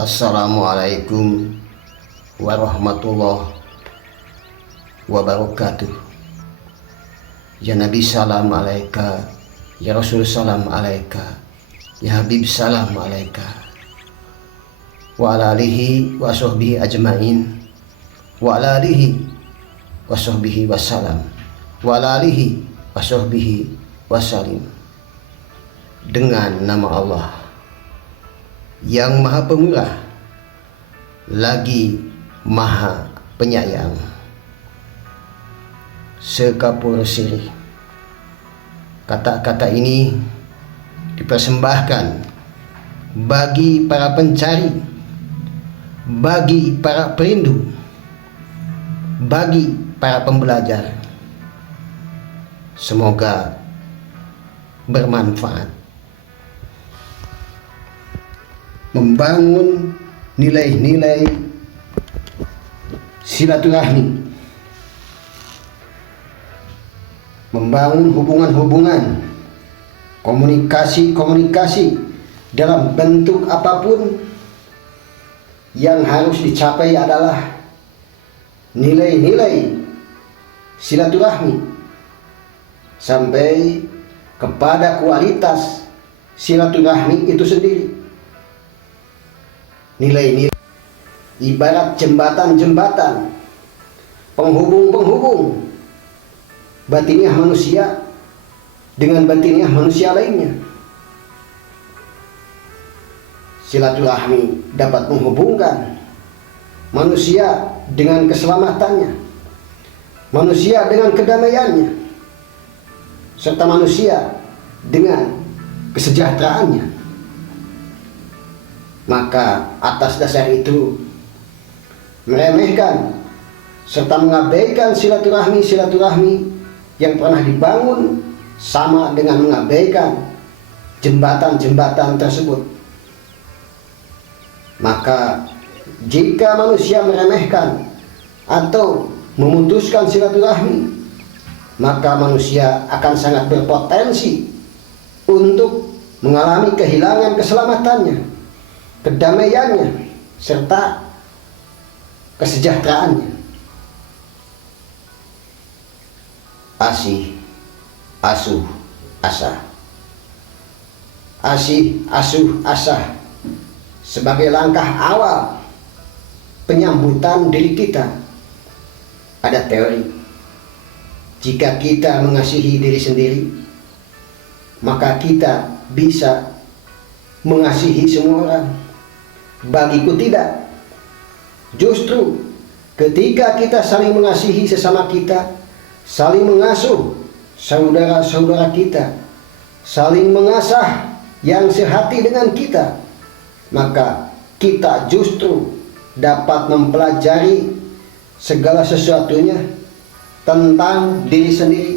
Assalamualaikum warahmatullahi wabarakatuh. Ya Nabi salam alaika, ya Rasul salam alaika, ya Habib salam alaika, wa ala alihi wa sahbihi ajmain, wa ala alihi wa sahbihi wassalam, wa ala alihi wa sahbihi wassalim. Dengan nama Allah yang Maha Pemurah lagi Maha Penyayang. Sekapur sirih. Kata-kata ini dipersembahkan bagi para pencari, bagi para perindu, bagi para pembelajar. Semoga bermanfaat. Membangun nilai-nilai silaturahmi, membangun hubungan-hubungan, komunikasi-komunikasi dalam bentuk apapun, yang harus dicapai adalah nilai-nilai silaturahmi sampai kepada kualitas silaturahmi itu sendiri. Nilai-nilai ibarat jembatan-jembatan, penghubung-penghubung batiniah manusia dengan batiniah manusia lainnya. Silaturahmi dapat menghubungkan manusia dengan keselamatannya, manusia dengan kedamaiannya, serta manusia dengan kesejahteraannya. Maka atas dasar itu, meremehkan serta mengabaikan silaturahmi yang pernah dibangun sama dengan mengabaikan jembatan-jembatan tersebut. Maka jika manusia meremehkan atau memutuskan silaturahmi, maka manusia akan sangat berpotensi untuk mengalami kehilangan keselamatannya, kedamaiannya, serta kesejahteraannya. Asih, asuh, asah. Asih, asuh, asah sebagai langkah awal penyambutan diri kita. Ada teori, jika kita mengasihi diri sendiri, maka kita bisa mengasihi semua orang. Bagiku tidak. Justru ketika kita saling mengasihi sesama kita, saling mengasuh saudara-saudara kita, saling mengasah yang sehati dengan kita, maka kita justru dapat mempelajari segala sesuatunya tentang diri sendiri.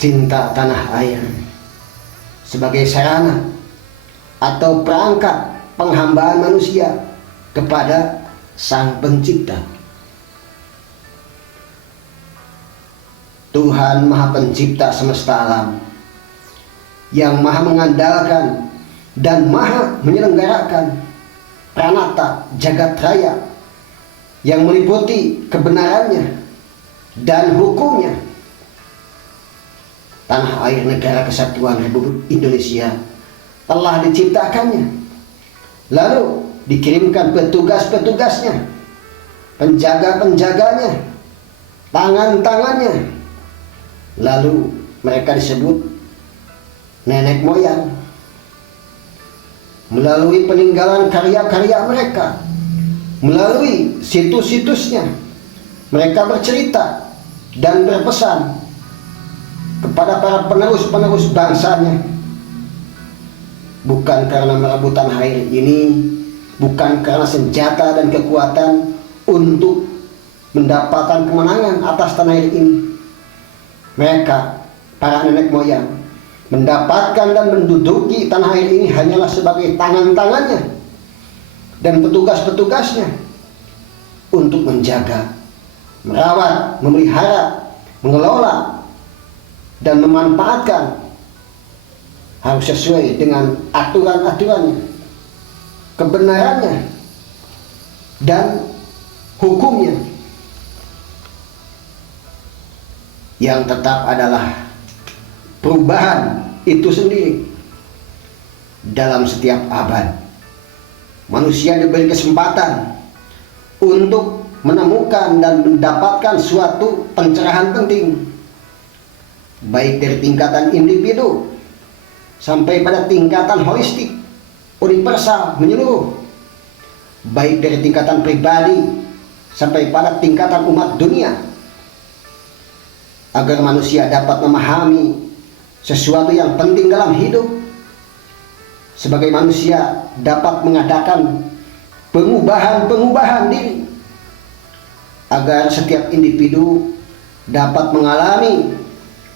Cinta tanah air sebagai sarana atau perangkat penghambaan manusia kepada Sang Pencipta. Tuhan Maha Pencipta semesta alam, yang maha mengandalkan dan maha menyelenggarakan pranata jagat raya, yang meliputi kebenarannya dan hukumnya. Tanah air negara kesatuan Republik Indonesia telah diciptakannya, lalu dikirimkan petugas-petugasnya, penjaga-penjaganya, tangan-tangannya, lalu mereka disebut nenek moyang. Melalui peninggalan karya-karya mereka, melalui situs-situsnya, mereka bercerita dan berpesan kepada para penerus-penerus bangsanya. Bukan karena merebut tanah air ini, bukan karena senjata dan kekuatan untuk mendapatkan kemenangan atas tanah air ini. Mereka, para nenek moyang, mendapatkan dan menduduki tanah air ini hanyalah sebagai tangan-tangannya dan petugas-petugasnya untuk menjaga, merawat, memelihara, mengelola, dan memanfaatkan harus sesuai dengan aturan-aturannya, kebenarannya, dan hukumnya. Yang tetap adalah perubahan itu sendiri. Dalam setiap abad, manusia diberi kesempatan untuk menemukan dan mendapatkan suatu pencerahan penting, baik dari tingkatan individu sampai pada tingkatan holistik, universal, menyeluruh, baik dari tingkatan pribadi sampai pada tingkatan umat dunia, agar manusia dapat memahami sesuatu yang penting dalam hidup. Sebagai manusia dapat mengadakan pengubahan diri, agar setiap individu dapat mengalami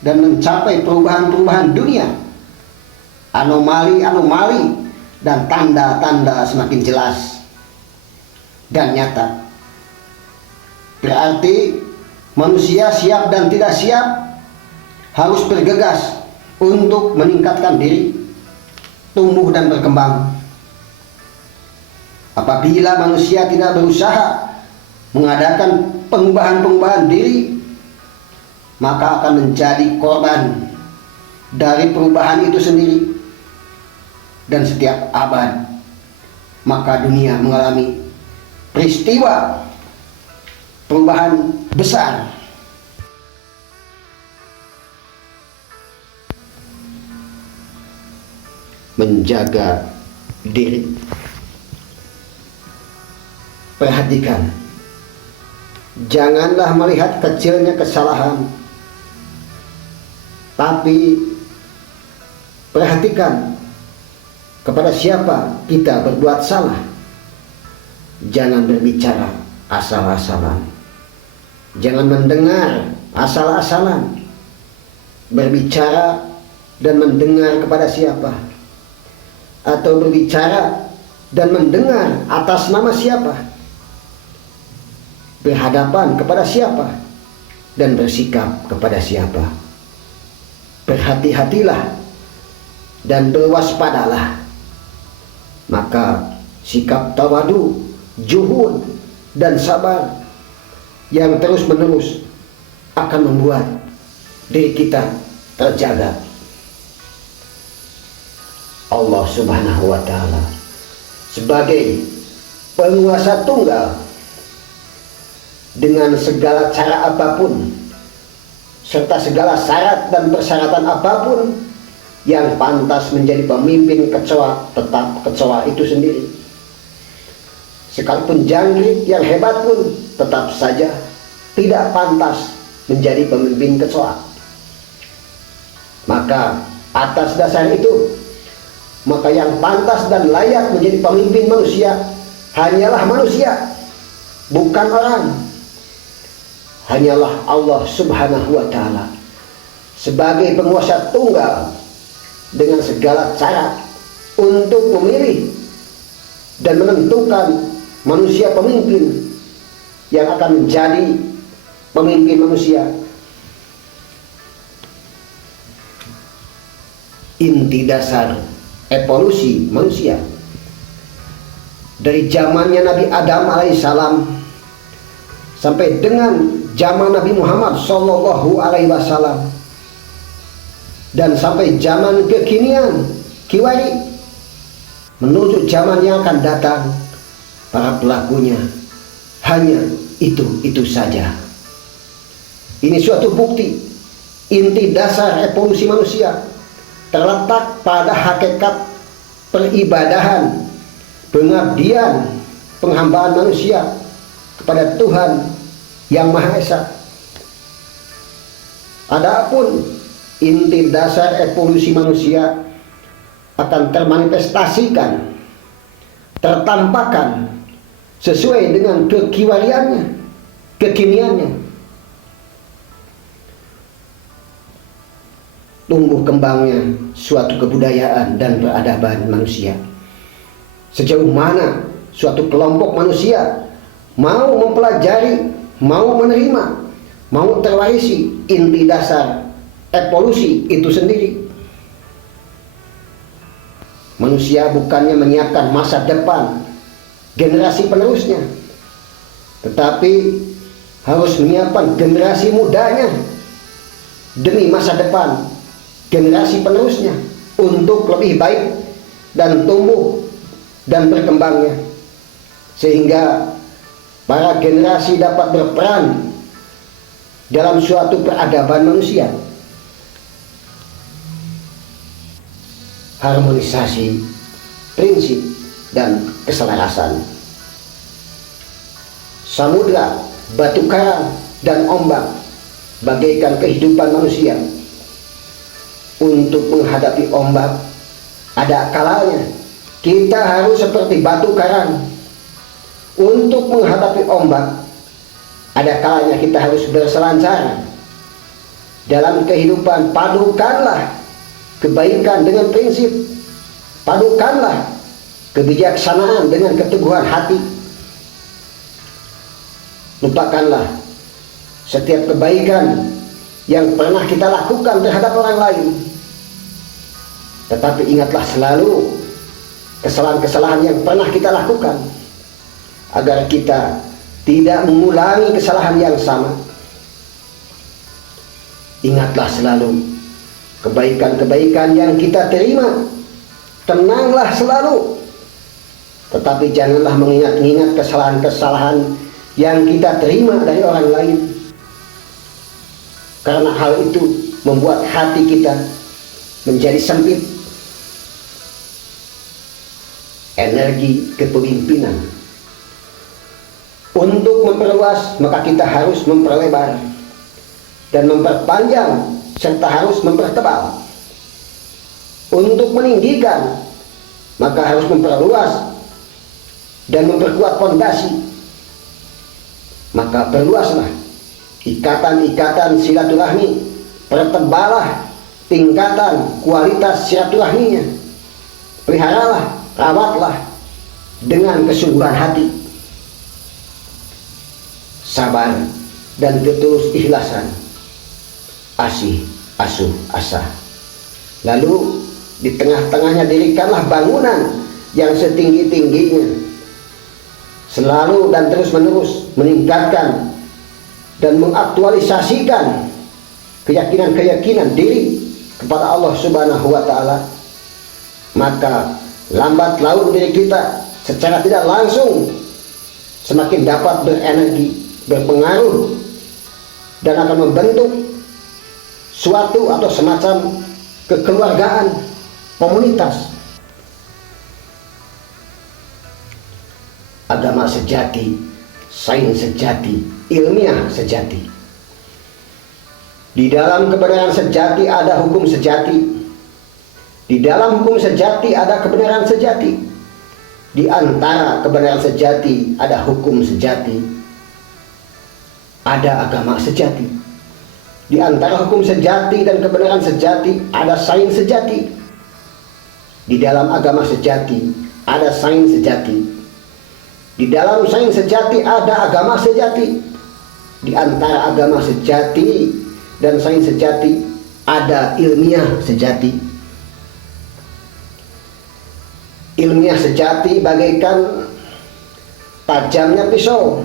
dan mencapai perubahan-perubahan dunia, anomali-anomali dan tanda-tanda semakin jelas dan nyata. Berarti manusia siap dan tidak siap harus bergegas untuk meningkatkan diri, tumbuh dan berkembang. Apabila manusia tidak berusaha mengadakan pengubahan diri, maka akan menjadi korban dari perubahan itu sendiri. Dan setiap abad, maka dunia mengalami peristiwa perubahan besar. Menjaga diri. Perhatikan, janganlah melihat kecilnya kesalahan, tapi perhatikan kepada siapa kita berbuat salah. Jangan berbicara asal-asalan, jangan mendengar asal-asalan. Berbicara dan mendengar kepada siapa, atau berbicara dan mendengar atas nama siapa, berhadapan kepada siapa, dan bersikap kepada siapa. Berhati-hatilah dan berwaspadalah, maka sikap tawadu, juhud, dan sabar yang terus-menerus akan membuat diri kita terjaga. Allah Subhanahu wa Ta'ala sebagai penguasa tunggal, dengan segala cara apapun serta segala syarat dan persyaratan apapun, yang pantas menjadi pemimpin kecoa tetap kecoa itu sendiri. Sekalipun jangkrik yang hebat pun tetap saja tidak pantas menjadi pemimpin kecoa. Maka atas dasar itu, maka yang pantas dan layak menjadi pemimpin manusia hanyalah manusia, bukan orang. Hanyalah Allah Subhanahu wa Ta'ala sebagai penguasa tunggal, dengan segala cara untuk memilih dan menentukan manusia pemimpin yang akan menjadi pemimpin manusia. Inti dasar evolusi manusia dari zamannya Nabi Adam alaihissalam sampai dengan zaman Nabi Muhammad sallallahu alaihi wasallam, dan sampai zaman kekinian kiwari menuju zaman yang akan datang, para pelakunya hanya itu saja. Ini suatu bukti inti dasar evolusi manusia terletak pada hakikat peribadahan, pengabdian, penghambaan manusia kepada Tuhan yang Maha Esa. Adapun inti dasar evolusi manusia akan termanifestasikan, tertampakkan sesuai dengan kekiwariannya, kekiniannya. Tumbuh kembangnya suatu kebudayaan dan peradaban manusia. Sejauh mana suatu kelompok manusia mau mempelajari, mau menerima, mau terwarisi inti dasar evolusi itu sendiri. Manusia bukannya menyiapkan masa depan generasi penerusnya, tetapi harus menyiapkan generasi mudanya demi masa depan generasi penerusnya untuk lebih baik dan tumbuh dan berkembangnya, sehingga para generasi dapat berperan dalam suatu peradaban manusia. Harmonisasi prinsip dan keselarasan. Samudra, batu karang, dan ombak bagaikan kehidupan manusia. Untuk menghadapi ombak, ada kalanya kita harus seperti batu karang. Untuk menghadapi ombak, ada kalanya kita harus berselancar. Dalam kehidupan, padukanlah kebaikan dengan prinsip, padukanlah kebijaksanaan dengan keteguhan hati. Lupakanlah setiap kebaikan yang pernah kita lakukan terhadap orang lain, tetapi ingatlah selalu kesalahan-kesalahan yang pernah kita lakukan, agar kita tidak mengulangi kesalahan yang sama. Ingatlah selalu kebaikan-kebaikan yang kita terima. Tenanglah selalu, tetapi janganlah mengingat-ingat kesalahan-kesalahan yang kita terima dari orang lain, karena hal itu membuat hati kita menjadi sempit. Energi kepemimpinan. Untuk memperluas, maka kita harus memperlebar dan memperpanjang, serta harus mempertebal. Untuk meninggikan, maka harus memperluas dan memperkuat fondasi. Maka perluaslah ikatan-ikatan silaturahmi, pertebalah tingkatan kualitas silaturahminya. Peliharalah, rawatlah dengan kesungguhan hati, sabar dan ketulus ikhlasan, asih, asuh, asa. Lalu di tengah-tengahnya dirikanlah bangunan yang setinggi-tingginya, selalu dan terus-menerus meningkatkan dan mengaktualisasikan keyakinan-keyakinan diri kepada Allah Subhanahu wa Ta'ala. Maka lambat laun diri kita secara tidak langsung semakin dapat berenergi, berpengaruh, dan akan membentuk suatu atau semacam kekeluargaan, komunitas. Agama sejati, sains sejati, ilmiah sejati. Di dalam kebenaran sejati ada hukum sejati. Di dalam hukum sejati ada kebenaran sejati. Di antara kebenaran sejati ada hukum sejati. Ada agama sejati. Di antara hukum sejati dan kebenaran sejati ada sains sejati. Di dalam agama sejati ada sains sejati. Di dalam sains sejati ada agama sejati. Di antara agama sejati dan sains sejati ada ilmiah sejati. Ilmiah sejati bagaikan tajamnya pisau,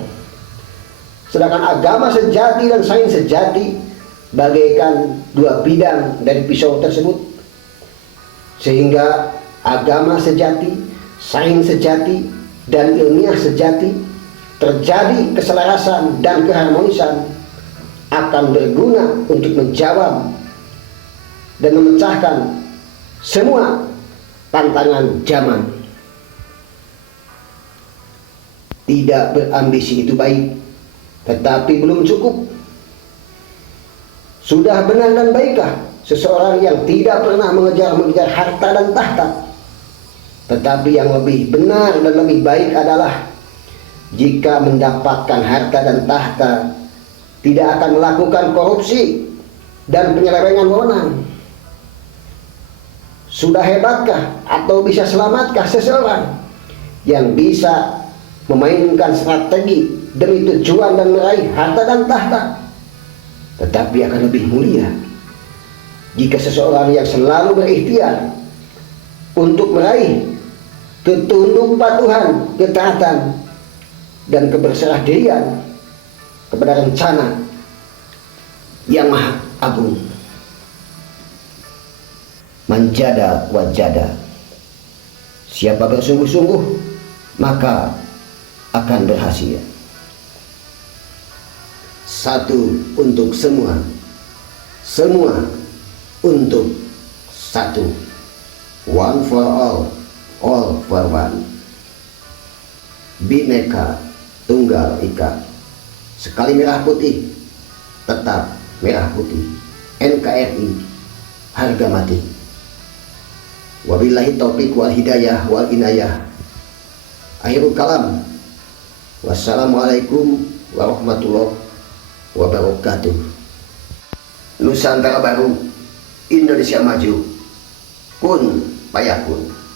sedangkan agama sejati dan sains sejati bagaikan dua bidang dari pisau tersebut. Sehingga agama sejati, sains sejati, dan ilmiah sejati terjadi keselarasan dan keharmonisan, akan berguna untuk menjawab dan memecahkan semua tantangan zaman. Tidak berambisi itu baik, tetapi belum cukup. Sudah benar dan baikkah seseorang yang tidak pernah mengejar harta dan tahta? Tetapi yang lebih benar dan lebih baik adalah jika mendapatkan harta dan tahta, tidak akan melakukan korupsi dan penyelewengan wewenang. Sudah hebatkah atau bisa selamatkah seseorang yang bisa memainkan strategi demi tujuan dan meraih harta dan tahta? Tetapi akan lebih mulia jika seseorang yang selalu berikhtiar untuk meraih ketunduk patuhan, ketaatan, dan keberserah dirian kepada rencana yang maha agung. Manjada wajada, siapa bersungguh-sungguh maka akan berhasil. Satu untuk semua, semua untuk satu. One for all for one. Bhinneka Tunggal Ika, sekali merah putih tetap merah putih. NKRI harga mati. Wabillahi taufiq wal hidayah wal inayah. Akhirul kalam. Wassalamualaikum warahmatullahi wabarakatuh. Nusantara baru, Indonesia maju. Kun payakun.